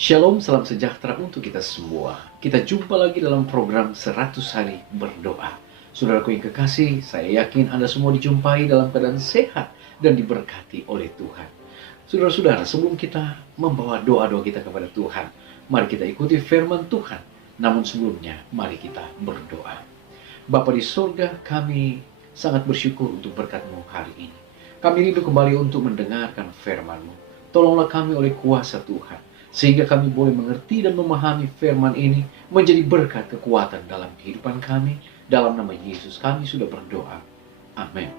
Shalom, salam sejahtera untuk kita semua. Kita jumpa lagi dalam program 100 hari berdoa. Saudaraku yang kekasih, saya yakin Anda semua dijumpai dalam keadaan sehat dan diberkati oleh Tuhan. Saudara-saudara, sebelum kita membawa doa-doa kita kepada Tuhan, mari kita ikuti firman Tuhan. Namun sebelumnya, mari kita berdoa. Bapa di surga, kami sangat bersyukur untuk berkat-Mu hari ini. Kami rindu kembali untuk mendengarkan firman-Mu. Tolonglah kami oleh kuasa Tuhan, sehingga kami boleh mengerti dan memahami firman ini menjadi berkat kekuatan dalam kehidupan kami. Dalam nama Yesus kami sudah berdoa. Amin.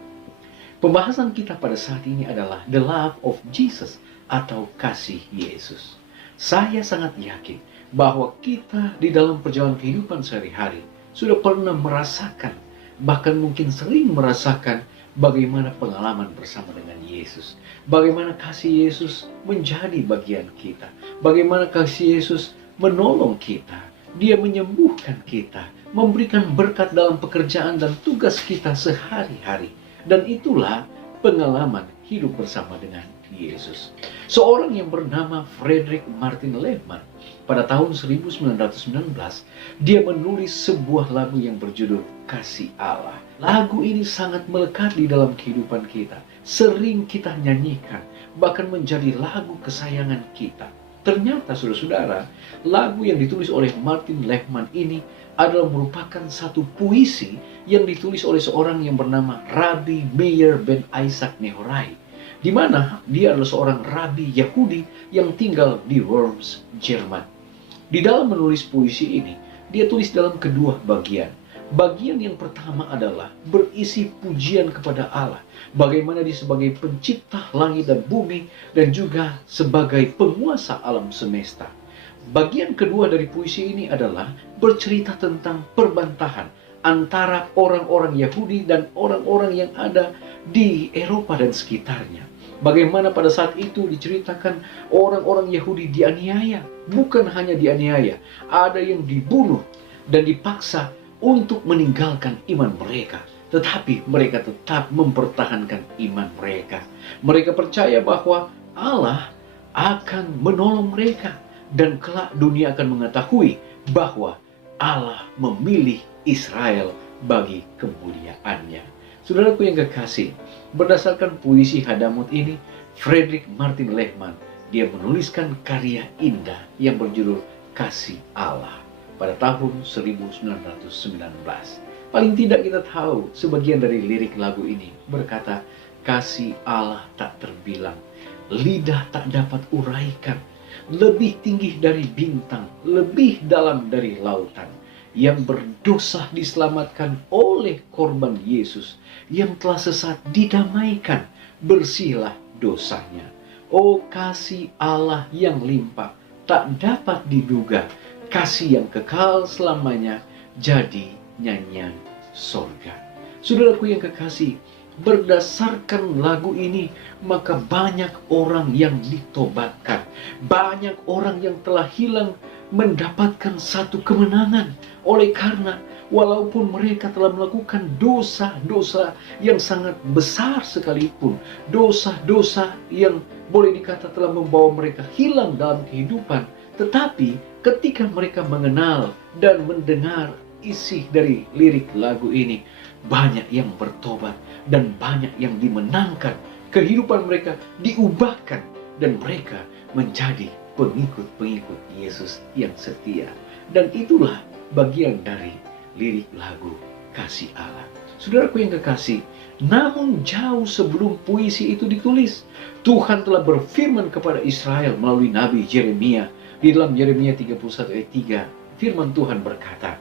Pembahasan kita pada saat ini adalah The Love of Jesus atau kasih Yesus. Saya sangat yakin bahwa kita di dalam perjalanan kehidupan sehari-hari sudah pernah merasakan, bahkan mungkin sering merasakan bagaimana pengalaman bersama dengan Yesus. Bagaimana kasih Yesus menjadi bagian kita. Bagaimana kasih Yesus menolong kita. Dia menyembuhkan kita. Memberikan berkat dalam pekerjaan dan tugas kita sehari-hari. Dan itulah pengalaman hidup bersama dengan Yesus. Seorang yang bernama Frederick Martin Lehman, pada tahun 1919, dia menulis sebuah lagu yang berjudul Kasih Allah. Lagu ini sangat melekat di dalam kehidupan kita. Sering kita nyanyikan, bahkan menjadi lagu kesayangan kita. Ternyata saudara-saudara, lagu yang ditulis oleh Martin Lehman ini adalah merupakan satu puisi yang ditulis oleh seorang yang bernama Rabbi Meir ben Isaac Nehorai, di mana dia adalah seorang rabi Yahudi yang tinggal di Worms, Jerman. Di dalam menulis puisi ini, dia tulis dalam kedua bagian. Bagian yang pertama adalah berisi pujian kepada Allah, bagaimana dia sebagai pencipta langit dan bumi dan juga sebagai penguasa alam semesta. Bagian kedua dari puisi ini adalah bercerita tentang perbantahan antara orang-orang Yahudi dan orang-orang yang ada di Eropa dan sekitarnya. Bagaimana pada saat itu diceritakan orang-orang Yahudi dianiaya. Bukan hanya dianiaya, ada yang dibunuh dan dipaksa untuk meninggalkan iman mereka. Tetapi mereka tetap mempertahankan iman mereka. Mereka percaya bahwa Allah akan menolong mereka. Dan kelak dunia akan mengetahui bahwa Allah memilih Israel bagi kemuliaannya. Saudaraku yang kekasih, berdasarkan puisi Hadamut ini, Frederick Martin Lehman, dia menuliskan karya indah yang berjudul Kasih Allah pada tahun 1919. Paling tidak kita tahu sebagian dari lirik lagu ini berkata, kasih Allah tak terbilang, lidah tak dapat uraikan, lebih tinggi dari bintang, lebih dalam dari lautan. Yang berdosa diselamatkan oleh korban Yesus, yang telah sesat didamaikan, bersihlah dosanya. Oh kasih Allah yang limpah, tak dapat diduga, kasih yang kekal selamanya, jadi nyanyian sorga. Saudaraku yang kekasih, berdasarkan lagu ini, maka banyak orang yang ditobatkan. Banyak orang yang telah hilang mendapatkan satu kemenangan. Oleh karena walaupun mereka telah melakukan dosa-dosa yang sangat besar sekalipun, dosa-dosa yang boleh dikata telah membawa mereka hilang dalam kehidupan, tetapi ketika mereka mengenal dan mendengar isi dari lirik lagu ini, banyak yang bertobat dan banyak yang dimenangkan. Kehidupan mereka diubahkan dan mereka menjadi pengikut-pengikut Yesus yang setia. Dan itulah bagian dari lirik lagu Kasih Allah. Saudaraku yang kekasih, namun jauh sebelum puisi itu ditulis, Tuhan telah berfirman kepada Israel melalui Nabi Yeremia. Di dalam Yeremia 31 ayat 3, firman Tuhan berkata,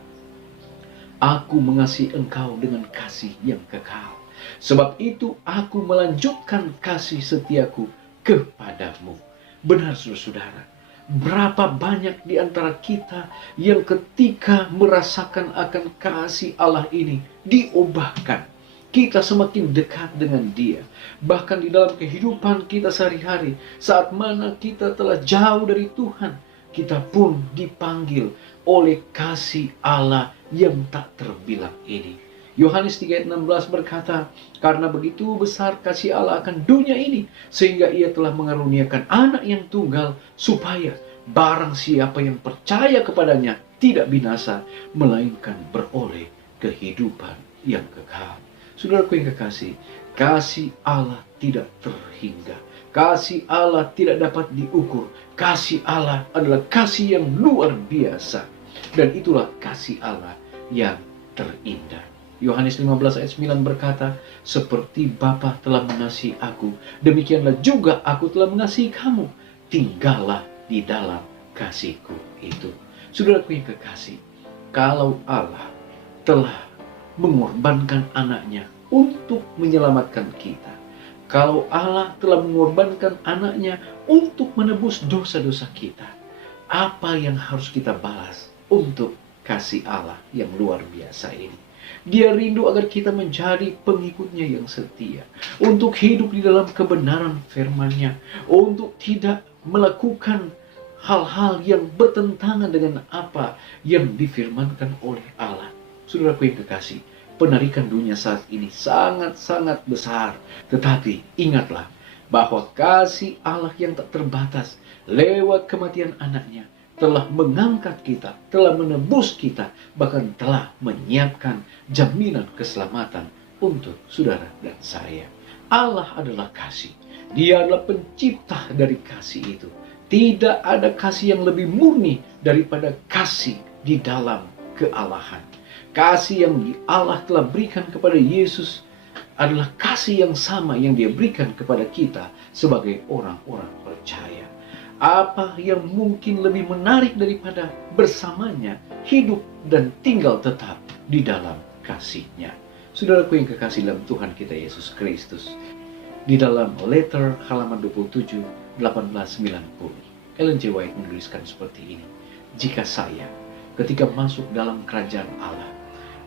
aku mengasihi engkau dengan kasih yang kekal. Sebab itu aku melanjutkan kasih setiaku kepadamu. Benar saudara-saudara, berapa banyak di antara kita yang ketika merasakan akan kasih Allah ini diubahkan. Kita semakin dekat dengan Dia. Bahkan di dalam kehidupan kita sehari-hari, saat mana kita telah jauh dari Tuhan, kita pun dipanggil oleh kasih Allah yang tak terbilang ini. Yohanes 3:16 berkata, karena begitu besar kasih Allah akan dunia ini, sehingga ia telah mengaruniakan anak yang tunggal, supaya barang siapa yang percaya kepadanya tidak binasa, melainkan beroleh kehidupan yang kekal. Saudaraku yang kekasih, kasih Allah tidak terhingga. Kasih Allah tidak dapat diukur. Kasih Allah adalah kasih yang luar biasa. Dan itulah kasih Allah yang terindah. Yohanes 15 ayat 9 berkata, seperti Bapa telah mengasihi aku, demikianlah juga aku telah mengasihi kamu. Tinggallah di dalam kasihku itu. Saudaraku yang kekasih, kalau Allah telah mengorbankan anaknya untuk menyelamatkan kita, kalau Allah telah mengorbankan anaknya untuk menebus dosa-dosa kita, apa yang harus kita balas untuk kasih Allah yang luar biasa ini? Dia rindu agar kita menjadi pengikutnya yang setia, untuk hidup di dalam kebenaran firman-Nya, untuk tidak melakukan hal-hal yang bertentangan dengan apa yang difirmankan oleh Allah. Saudaraku yang kekasih, penarikan dunia saat ini sangat-sangat besar. Tetapi ingatlah bahwa kasih Allah yang tak terbatas lewat kematian anaknya telah mengangkat kita, telah menebus kita, bahkan telah menyiapkan jaminan keselamatan untuk saudara dan saya. Allah adalah kasih. Dia adalah pencipta dari kasih itu. Tidak ada kasih yang lebih murni daripada kasih di dalam kealahan. Kasih yang Allah telah berikan kepada Yesus adalah kasih yang sama yang Dia berikan kepada kita sebagai orang-orang percaya. Apa yang mungkin lebih menarik daripada bersamanya hidup dan tinggal tetap di dalam kasih-Nya. Saudaraku yang kekasih dalam Tuhan kita Yesus Kristus, di dalam letter halaman 27, 1890, Ellen G. White menuliskan seperti ini. Jika saya ketika masuk dalam kerajaan Allah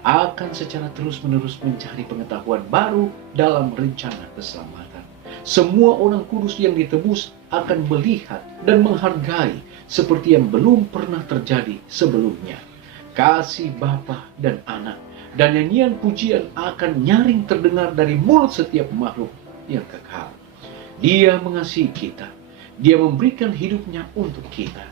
akan secara terus-menerus mencari pengetahuan baru dalam rencana keselamatan, semua orang kudus yang ditebus akan melihat dan menghargai seperti yang belum pernah terjadi sebelumnya. Kasih Bapa dan Anak dan nyanyian pujian akan nyaring terdengar dari mulut setiap makhluk yang kekal. Dia mengasihi kita. Dia memberikan hidupnya untuk kita.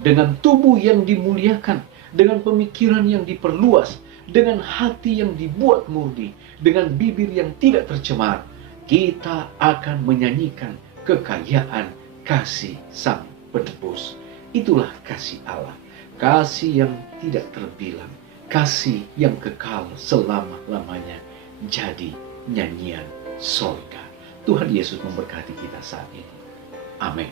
Dengan tubuh yang dimuliakan, dengan pemikiran yang diperluas, dengan hati yang dibuat murni, dengan bibir yang tidak tercemar, kita akan menyanyikan kekayaan kasih Sang Penebus. Itulah kasih Allah, kasih yang tidak terbilang, kasih yang kekal selama-lamanya, jadi nyanyian sorga. Tuhan Yesus memberkati kita saat ini. Amin.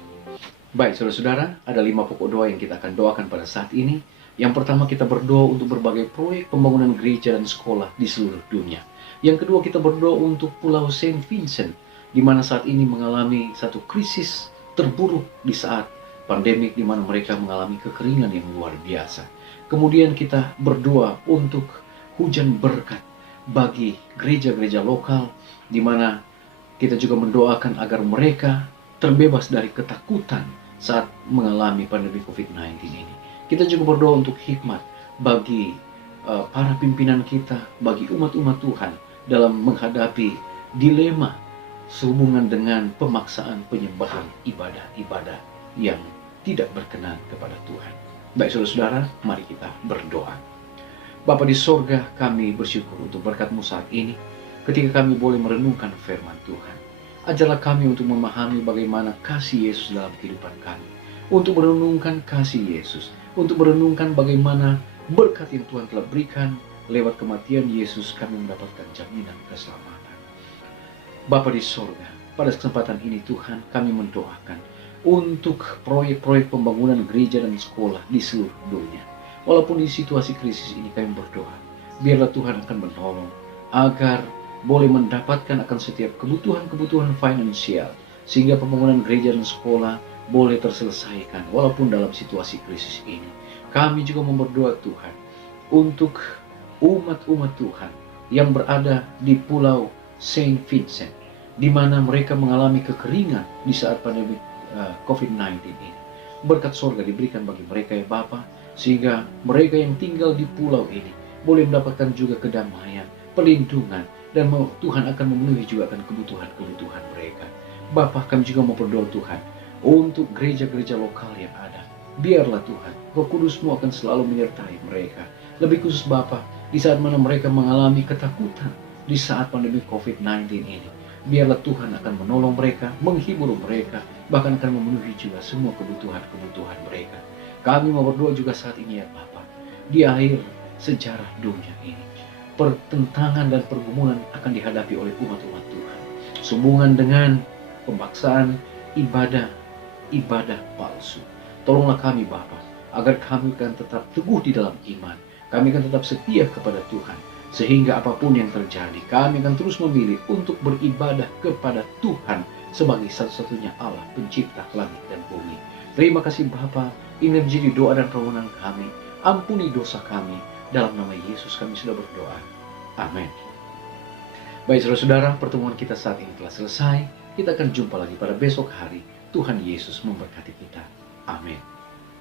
Baik saudara-saudara, ada 5 pokok doa yang kita akan doakan pada saat ini. Yang pertama, kita berdoa untuk berbagai proyek pembangunan gereja dan sekolah di seluruh dunia. Yang kedua, kita berdoa untuk Pulau Saint Vincent, di mana saat ini mengalami satu krisis terburuk di saat pandemik, di mana mereka mengalami kekeringan yang luar biasa. Kemudian kita berdoa untuk hujan berkat bagi gereja-gereja lokal, di mana kita juga mendoakan agar mereka terbebas dari ketakutan saat mengalami pandemi COVID-19 ini. Kita juga berdoa untuk hikmat bagi para pimpinan kita, bagi umat-umat Tuhan dalam menghadapi dilema sehubungan dengan pemaksaan penyembahan ibadah-ibadah yang tidak berkenan kepada Tuhan. Baik saudara-saudara, mari kita berdoa. Bapa di sorga, kami bersyukur untuk berkat-Mu saat ini, ketika kami boleh merenungkan firman Tuhan. Ajarlah kami untuk memahami bagaimana kasih Yesus dalam kehidupan kami, untuk merenungkan kasih Yesus, untuk merenungkan bagaimana berkat yang Tuhan telah berikan lewat kematian Yesus, kami mendapatkan jaminan keselamatan. Bapa di sorga, pada kesempatan ini Tuhan, kami mendoakan untuk proyek-proyek pembangunan gereja dan sekolah di seluruh dunia. Walaupun di situasi krisis ini kami berdoa, biarlah Tuhan akan menolong agar boleh mendapatkan akan setiap kebutuhan-kebutuhan finansial, sehingga pembangunan gereja dan sekolah boleh terselesaikan walaupun dalam situasi krisis ini. Kami juga berdoa Tuhan untuk umat-umat Tuhan yang berada di Pulau Saint Vincent, di mana mereka mengalami kekeringan di saat pandemi COVID-19 ini. Berkat surga diberikan bagi mereka ya Bapa, sehingga mereka yang tinggal di pulau ini boleh mendapatkan juga kedamaian, perlindungan, dan Tuhan akan memenuhi juga akan kebutuhan-kebutuhan mereka. Bapa, kami juga mau berdoa Tuhan untuk gereja-gereja lokal yang ada Biarlah Tuhan, Roh Kudus-Mu akan selalu menyertai mereka. Lebih khusus Bapa, di saat mana mereka mengalami ketakutan di saat pandemi COVID-19 ini. Biarlah Tuhan akan menolong mereka, menghibur mereka, bahkan akan memenuhi juga semua kebutuhan-kebutuhan mereka. Kami mau berdoa juga saat ini ya Bapa. Di akhir sejarah dunia ini, pertentangan dan pergumulan akan dihadapi oleh umat-umat Tuhan. Sehubungan dengan pemaksaan ibadah palsu. Tolonglah kami Bapa, agar kami akan tetap teguh di dalam iman. Kami akan tetap setia kepada Tuhan. Sehingga apapun yang terjadi, kami akan terus memilih untuk beribadah kepada Tuhan sebagai satu-satunya Allah pencipta langit dan bumi. Terima kasih Bapa, ini menjadi doa dan permohonan kami. Ampuni dosa kami. Dalam nama Yesus kami sudah berdoa. Amin. Baik saudara-saudara, pertemuan kita saat ini telah selesai. Kita akan jumpa lagi pada besok hari. Tuhan Yesus memberkati kita. Amin.